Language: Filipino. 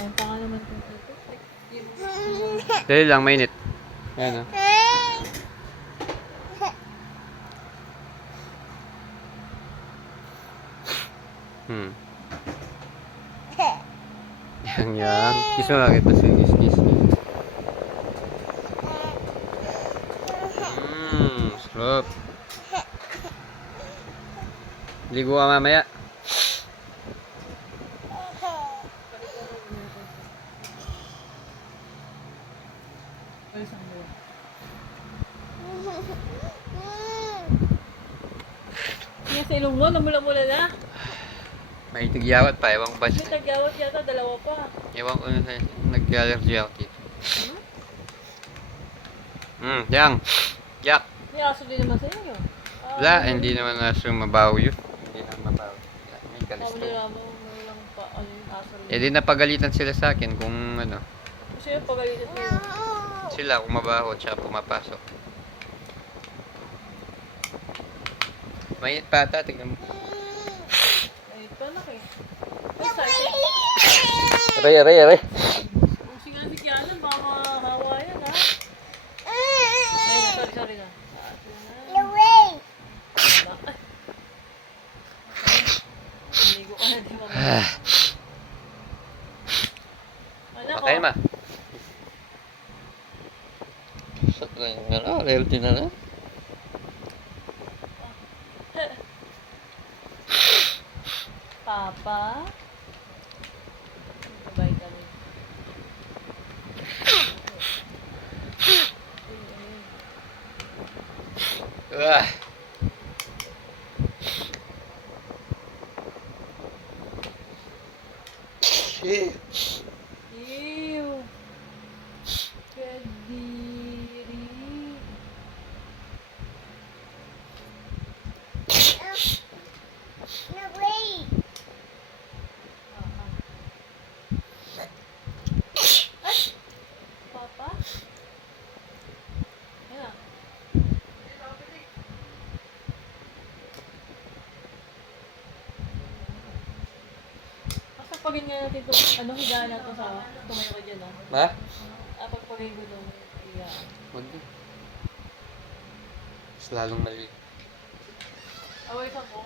Ang tanga naman kung ito. Dali lang, mainit. Ayan, oh. Yan. Kiss mo lang ito. Kiss, kiss. Sarap. Ligo ka mamaya. Nga sa ilong mo, namula-mula na. May tagyawat pa. Ewan ko ba? May tagyawat yata, dalawa pa. Ewan ko na sa'yo. Nag-allergy ako dito. Yang. Yak. May aso din naman sa inyo. Wala, hindi naman aso mabaho yun. Hindi naman mabaho. May kalisto. Walang pa, ano yung aso rin. Eh di napagalitan sila sa akin kung ano. Kasi yung pagalitan nyo. Sila kung mabaho at saka pumapasok. Mainit pa ata, tignan mo. Ay, ito anak eh. Ay, sa'yo. Aray. Kung singanig yan, baka mahawa yan ha. Ay, sorry na. Ligo ka na, di ba? Anak ko. Pakain ma. Reality na na. Papa. Babay ka rin. Shit. Ew. Kadiri. Papa? Yan. Pagpagin nga natin ito, ano higaan natin sa tumayo ko dyan Ma? pagpagin ko nung higaan. Huwag din. Mas lalong mali. Away ka po.